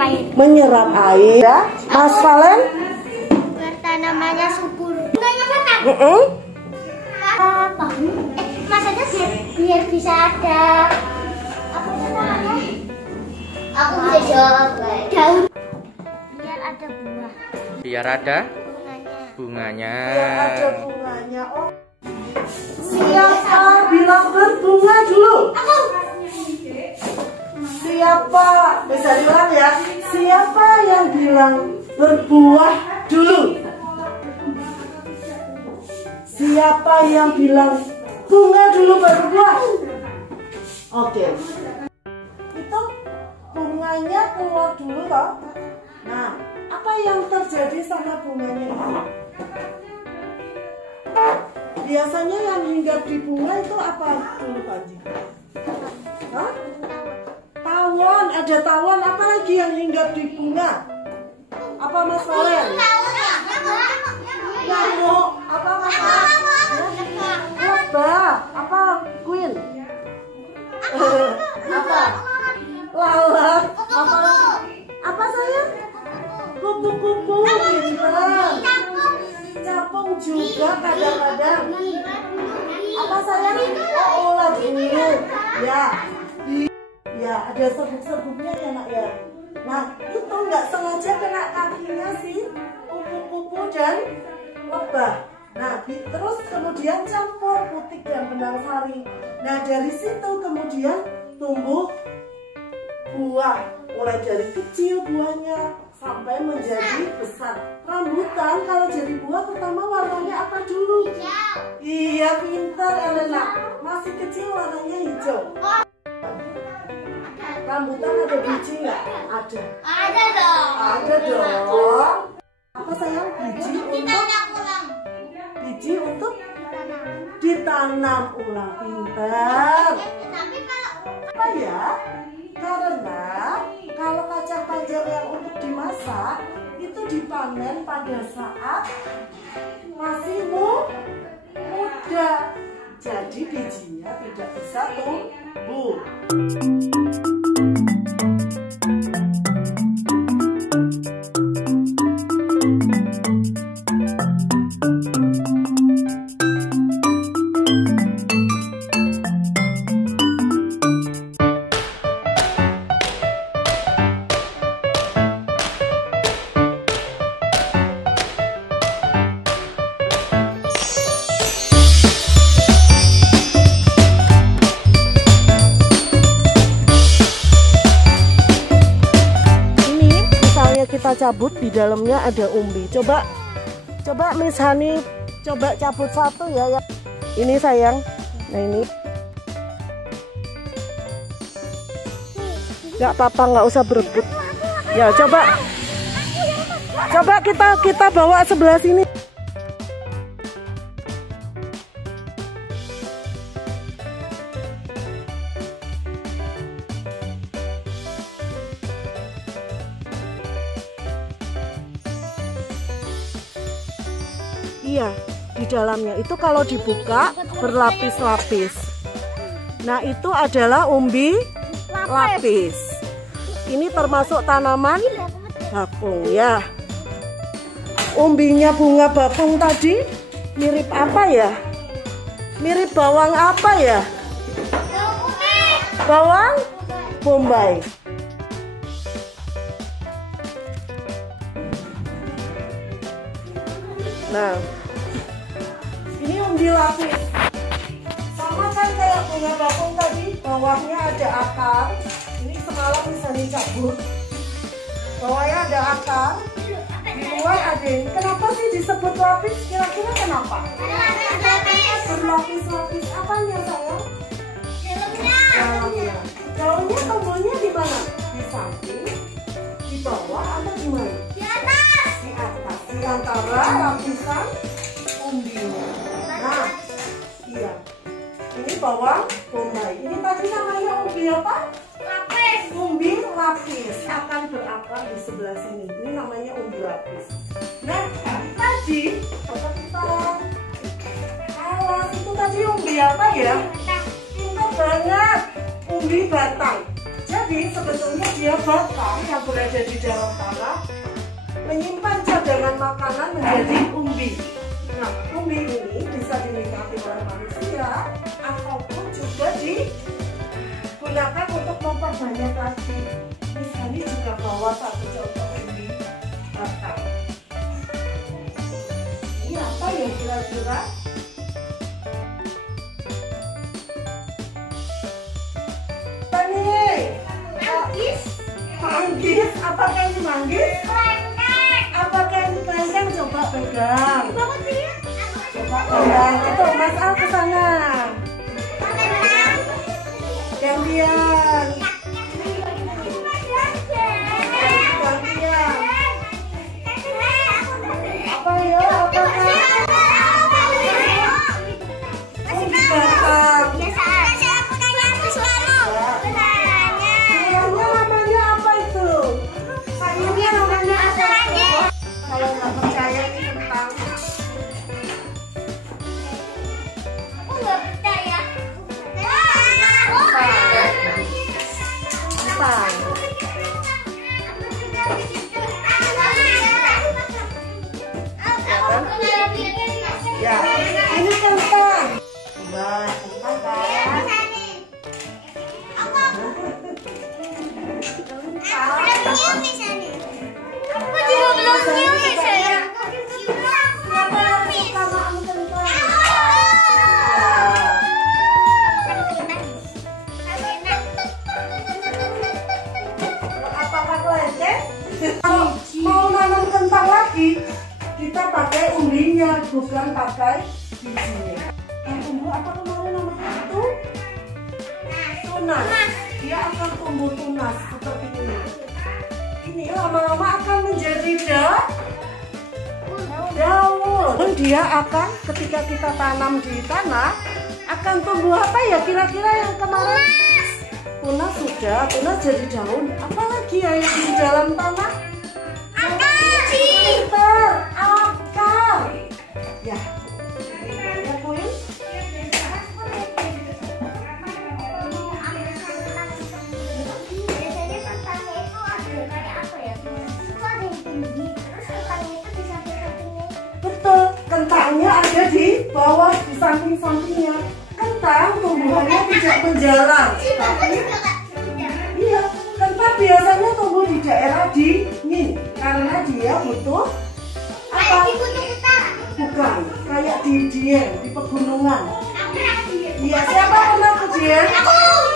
air. Menyerap air ya. Mas Valen? Biar tanamannya subur. Apa? Maksudnya biar bisa ada apa namanya? Aku bisa jawab. Daun. Biar ada buah. Biar ada bunganya. Biar ada bunganya. Oh. Siapa bilang berbunga dulu? Aku. Siapa? Bisa bilang ya. Siapa yang bilang berbuah dulu? Siapa yang bilang bunga dulu baru buah? Oke. Itu bunganya keluar dulu toh. Nah, apa yang terjadi sama bunganya itu? Biasanya yang hinggap di bunga itu apa dulu Pak Haji? Hah? Tawon, ada tawon. Apa lagi yang hinggap di bunga? Apa Mas Valen? Nyamuk. Apa Mas Valen? Lebah. Apa Queen? Apa? Lalat. Apa sayang? Kupu-kupu. Capung juga kadang-kadang. Apa sayang? Ulat bulu. Ya. Ya, ada serbuk-serbuknya ya nak ya. Nah, itu nggak sengaja kena kakinya si kupu-kupu dan lebah. Nah, terus kemudian campur putik dan benang sari. Nah, dari situ kemudian tumbuh buah. Mulai dari kecil buahnya sampai menjadi besar. Rambutan kalau jadi buah pertama warnanya apa dulu? Hijau. Iya, pintar Elena. Masih kecil warnanya hijau. Rambutan ada biji nggak? Ada. Ada dong. Ada dong. Apa sayang? Biji untuk ditanam ulang. Pintar. Apa ya? Karena kalau kacang panjang yang untuk dimasak itu dipanen pada saat masih muda. Jadi bijinya tidak bisa tumbuh. Kita cabut, di dalamnya ada umbi. Coba Miss Hani coba cabut satu ya. Ini sayang. Nah ini. Nggak apa-apa, nggak usah berebut. Ya coba kita bawa sebelah sini. Iya, di dalamnya itu kalau dibuka berlapis-lapis. Nah, itu adalah umbi lapis. Ini termasuk tanaman bakung ya. Umbinya bunga bakung tadi mirip apa ya? Mirip bawang apa ya? Bawang bombay. Nah, ini umbi lapis. Sama kan kayak bunga bakung tadi, bawahnya ada akar. Ini semalam bisa dicabut. Bawahnya ada akar. Di luar ada ini. Kenapa sih disebut lapis? Kira-kira kenapa? Berlapis-lapis. Apanya sayang? Dalamnya. Daunnya tumbuhnya di mana? Di samping, di bawah, atau di mana? Di atas. Di atas. Di antara lapisan umbinya. Nah, iya. Ini bawang bombay. Ini tadi namanya umbi apa? Lapis. Umbi lapis. Akan berakar di sebelah sini. Ini namanya umbi lapis. Nah, tadi kita alas itu tadi umbi apa ya? Pintar banget. Umbi batang. Jadi sebetulnya dia batang yang berada di dalam tanah menyimpan cadangan makanan menjadi umbi. Nah, umbi ini bisa dinikmati oleh manusia ataupun juga digunakan untuk memperbanyak lagi. Misalnya juga bawa satu contoh umbi batang. Ini apa ya kira-kira? Manggis, apakah ini manggis? Apakah ini kelengkeng? Coba pegang. Coba pegang. Itu Mas Al ke sana. Gantian. Gantian. Apa ya? Apakah? Oh, batang. Kalau nggak percaya ini kentang. Aku nggak percaya. Kentang. Ya, ini kentang. Nah, kentang kan? Aku juga belum nyium saya. Apakah kelengkeng? Kalau mau nanam kentang lagi, kita pakai umbinya, bukan pakai bijinya. Yang tumbuh apa kemarin namanya itu? Tunas. Dia akan tumbuh tunas seperti ini. Ini lama-lama akan menjadi daun. Dan dia akan ketika kita tanam di tanah akan tumbuh apa ya kira-kira yang kemarin? Tunas sudah, tunas jadi daun. Apalagi ya yang di dalam tanah? Akar. Ya. Ya, Queen. Betul, kentangnya ada di bawah, di samping-sampingnya. Kentang tumbuhannya tidak menjalar, tapi iya, kentang biasanya tumbuh di daerah dingin karena dia butuh apa? Bukan, kayak di Dieng, di pegunungan. Iya, siapa pernah ke Dieng?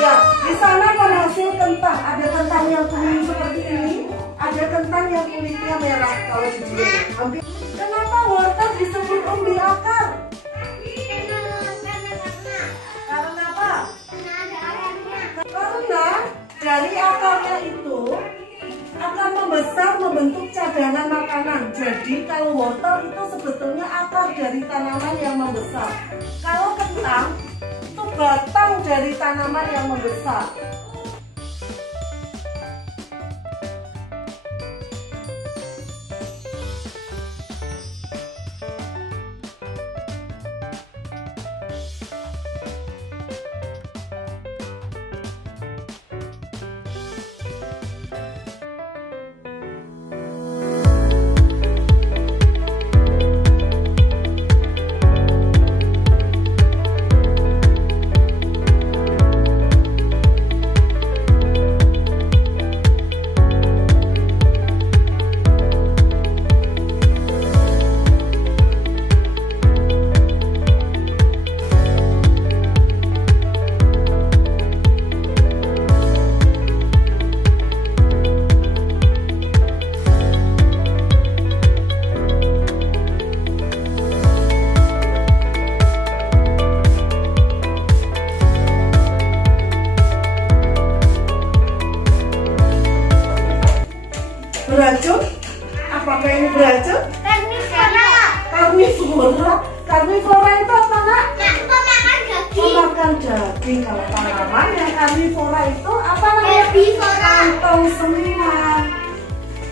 Ya, di sana penghasil kentang. Ada kentang yang kuning seperti ini, ada kentang yang kulitnya merah kalau di Dieng. Kenapa wortel disebut umbi akar? Karena apa? Karena dari akarnya itu akan membesar membentuk cadangan makanan. Jadi kalau wortel itu sebetulnya akar dari tanaman yang membesar. Kalau kentang itu batang dari tanaman yang membesar. Beracun? Apakah ini beracun? Karnivora. Karnivora itu apa, Nak? Pemakan daging. Pemakan daging. Kalau tanaman yang karnivora itu apa namanya? Herbivora. Kantong semua.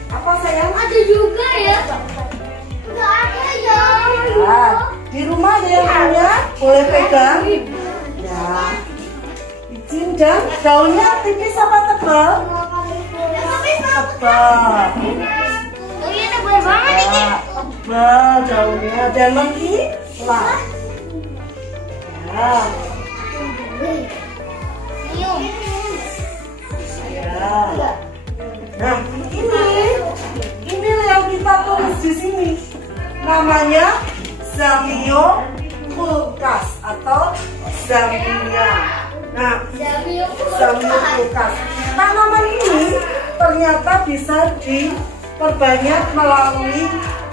Apa sayang? Ada juga ya? Enggak ada ya. Nah, di rumah ada yang punya? Boleh pegang? Ya. Biji Dan daunnya tipis apa tebal? Tebal. Daunnya tebal banget ini. Tebal daunnya dan mengkilap. Ya. Ya. Nah, ini yang kita tulis di sini. Namanya Zamioculcas atau Zamia. Nah, Zamioculcas. Tanaman ini ternyata bisa diperbanyak melalui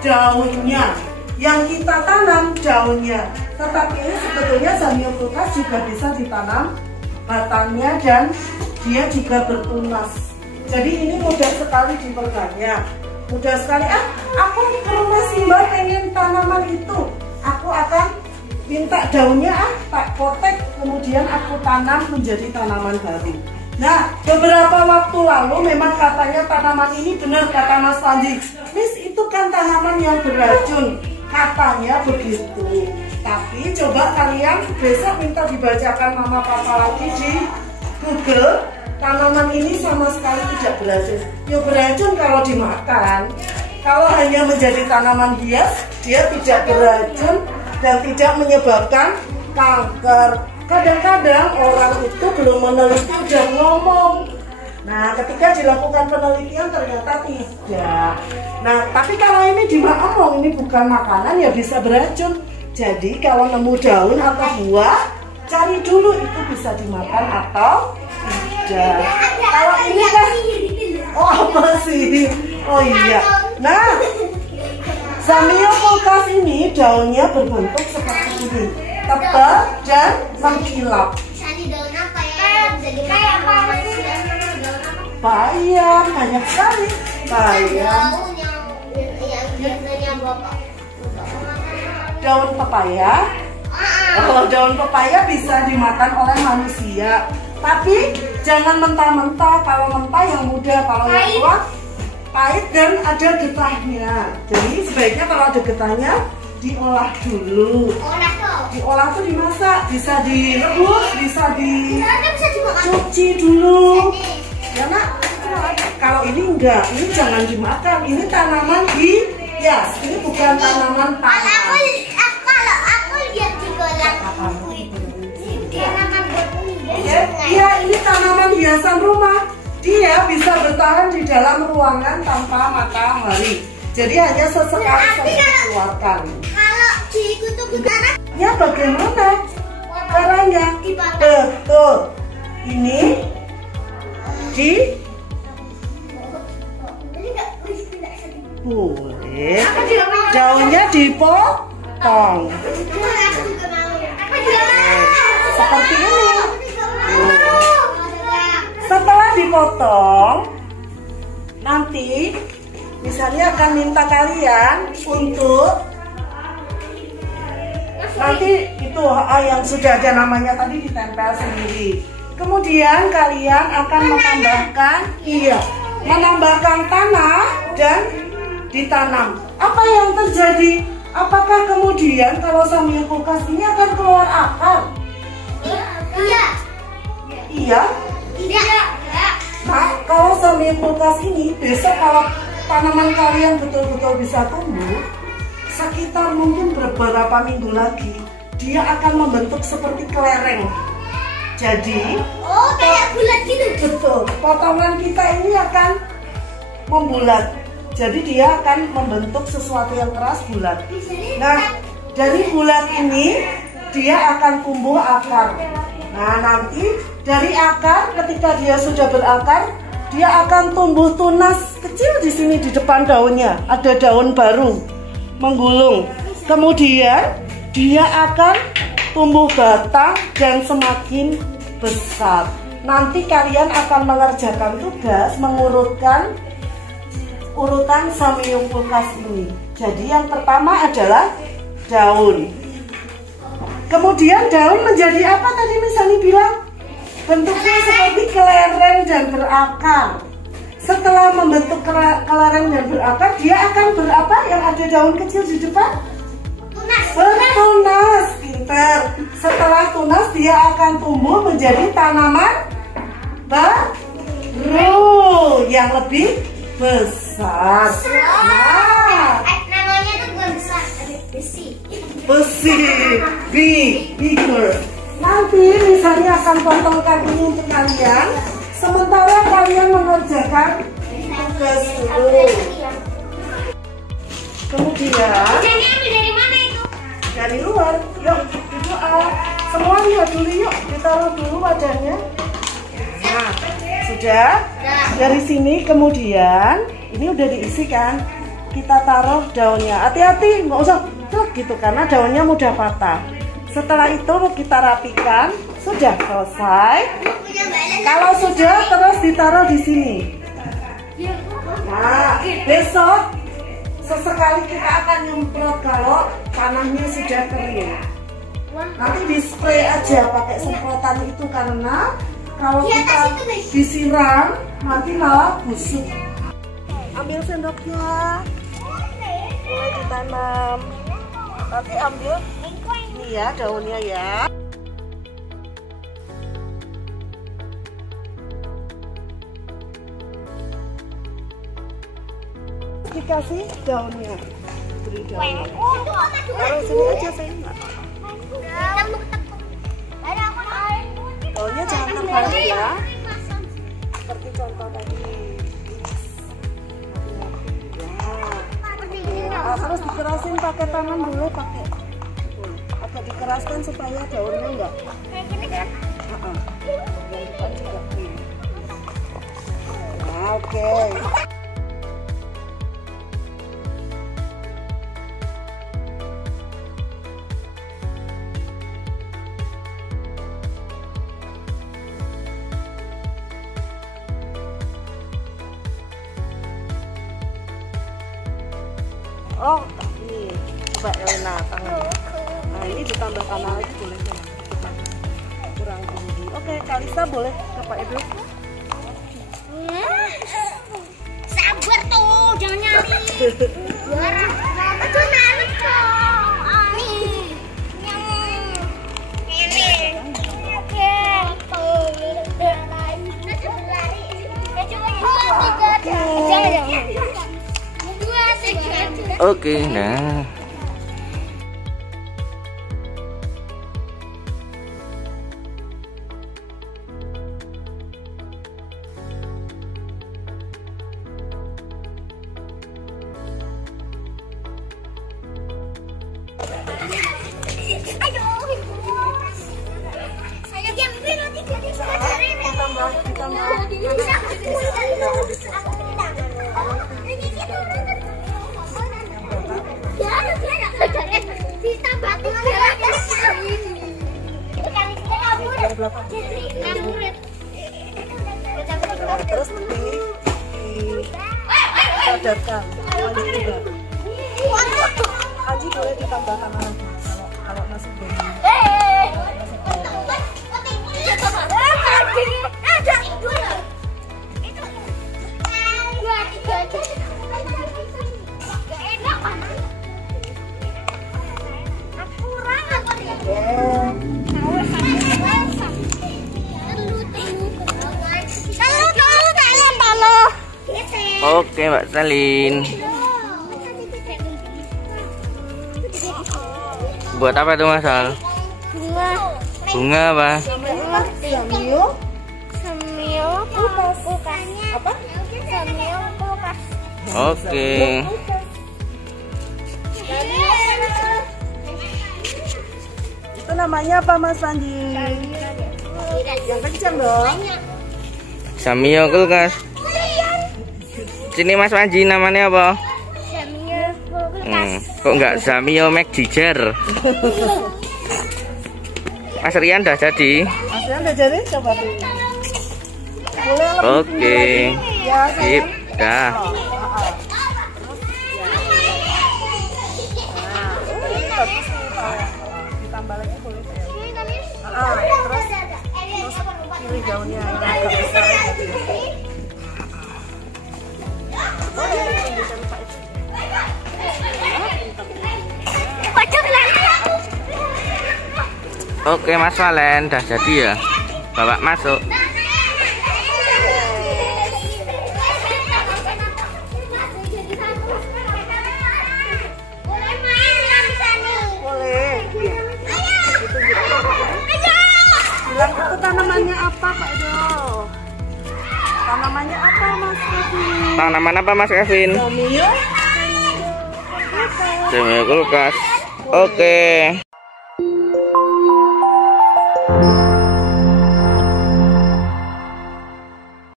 daunnya. Yang kita tanam daunnya. Tetapi ini sebetulnya Zamioculcas juga bisa ditanam batangnya dan dia juga bertunas. Jadi ini mudah sekali diperbanyak. Mudah sekali. Aku ke rumah Simba pengen tanaman itu. Aku akan minta daunnya tak potek, kemudian aku tanam menjadi tanaman baru. Nah, beberapa waktu lalu memang katanya tanaman ini benar kata Mas Panji. Miss, itu kan tanaman yang beracun. Katanya begitu. Tapi coba kalian besok minta dibacakan mama papa lagi di Google. Tanaman ini sama sekali tidak beracun. Ya beracun kalau dimakan. Kalau hanya menjadi tanaman hias, dia tidak beracun dan tidak menyebabkan kanker. Kadang-kadang orang itu belum meneliti udah ngomong. Nah, ketika dilakukan penelitian ternyata tidak. Nah, tapi kalau ini diomong, ini bukan makanan, ya bisa beracun. Jadi kalau nemu daun atau buah, cari dulu itu bisa dimakan atau tidak. Kalau ini kan, oh apa sih? Oh iya. Nah, Zamioculcas ini daunnya berbentuk seperti ini, tebal dan mengkilap. Jadi daun apa ya? Jadi kayak apa? Bayam, banyak sekali. Bayam. Daun yang biasanya bapak. Daun pepaya. Kalau daun pepaya bisa dimakan oleh manusia. Tapi jangan mentah-mentah. Kalau mentah yang muda, kalau yang tua pahit dan ada getahnya. Jadi sebaiknya kalau ada getahnya diolah dulu. Diolah tuh dimasak, bisa direbus, bisa dicuci dulu. Ya nak, kalau ini enggak, ini jangan dimakan. Ini tanaman hias, ini bukan tanaman pangan. Kalau aku lihat di kolam tanaman Iya, ini tanaman hiasan rumah. Dia bisa bertahan di dalam ruangan tanpa matahari. Jadi hanya sesekali saja dikeluarkan. Kalau di kutub utara, Ya bagaimana caranya? Betul. Ini boleh. Daunnya dipotong seperti ini. Setelah dipotong, nanti misalnya akan minta kalian untuk nanti itu yang sudah ada namanya tadi ditempel sendiri. Kemudian kalian akan menambahkan tanah dan ditanam. Apa yang terjadi? Apakah kemudian kalau Zamioculcas ini akan keluar akar? Iya. Nah, kalau Zamioculcas ini besok kalau tanaman kalian betul-betul bisa tumbuh, sekitar mungkin beberapa minggu lagi dia akan membentuk seperti kelereng. Jadi, kayak bulat gitu. betul, potongan kita ini akan membulat. Jadi dia akan membentuk sesuatu yang keras bulat. Nah, dari bulat ini dia akan tumbuh akar. Nah, nanti dari akar ketika dia sudah berakar, dia akan tumbuh tunas kecil di sini di depan daunnya. Ada daun baru menggulung. Kemudian dia akan tumbuh batang dan semakin besar. Nanti kalian akan mengerjakan tugas mengurutkan urutan Zamioculcas ini. Jadi yang pertama adalah daun. Kemudian daun menjadi apa tadi misalnya bilang? Bentuknya seperti kelereng dan berakar. Setelah membentuk kelereng dan berakar, dia akan berapa? Yang ada daun kecil di depan? Bertunas. pinter. Setelah tunas dia akan tumbuh menjadi tanaman baru yang lebih besar. Nah, namanya tuh bukan besar, besi. besi, bigger. Nanti misalnya akan potongkan ini untuk kalian. Sementara kalian mengerjakan tugas dulu. Kemudian Ini ambil dari mana itu? dari luar, yuk didoa. Semua lihat dulu yuk, ditaruh dulu wadahnya. Nah, sudah. Dari sini kemudian ini udah diisi kan? Kita taruh daunnya. Hati-hati, nggak usah gitu karena daunnya mudah patah. Setelah itu kita rapikan. Sudah selesai. Kalau sudah terus ditaruh di sini. Nah, besok sesekali kita akan nyemprot kalau tanahnya sudah kering. Nanti di spray aja pakai semprotan itu karena kalau kita disiram nanti malah busuk. Ambil sendoknya, mulai ditanam. Nanti ambil ini ya daunnya ya. Dikasih daunnya, beri daunnya. Taruh sini aja saya enggak. Daunnya jangan terbalik ya, seperti contoh tadi. Nah, harus dikerasin pakai tangan dulu, pakai agak dikeraskan supaya daunnya enggak. Yang depan juga. Nah, oke. Oh, ini coba Elena tangan. Nah, ini ditambah tanah lagi boleh ya? Kurang tinggi. Oke, Kalista boleh ke Pak Edo. Sabar tuh, jangan nyari. Itu nyari tuh. Oke, nah. Terus dipadatkan. Aji boleh ditambahkan lagi kalau masih belum. Oke, Mbak Salin. Buat apa tuh Masal? Bunga. Bunga apa? Samio. Samio kulkas. Apa? Samio kulkas. Oke. Itu namanya apa Mas Panji? Yang kencang dong. Samio kulkas. Sini Mas Panji namanya apa? Samio kulkas. Kok nggak Samio McJiger? Mas Rian udah jadi. Mas Rian udah jadi, coba tuh. Boleh lebih Oke. tinggi lagi. Ya, Sip, sayang. dah. Ditambah lagi boleh ya. Terus pilih daunnya yang agak besar gitu ya. Boleh tunjukkan Pak itu. Oke Mas Valen, dah jadi ya. Bapak masuk. Boleh. Bilang itu tanamannya apa Pak Jo? Tanamannya apa Mas Kevin? Tanaman apa Mas Kevin? Zamio. Zamio kulkas. Oke.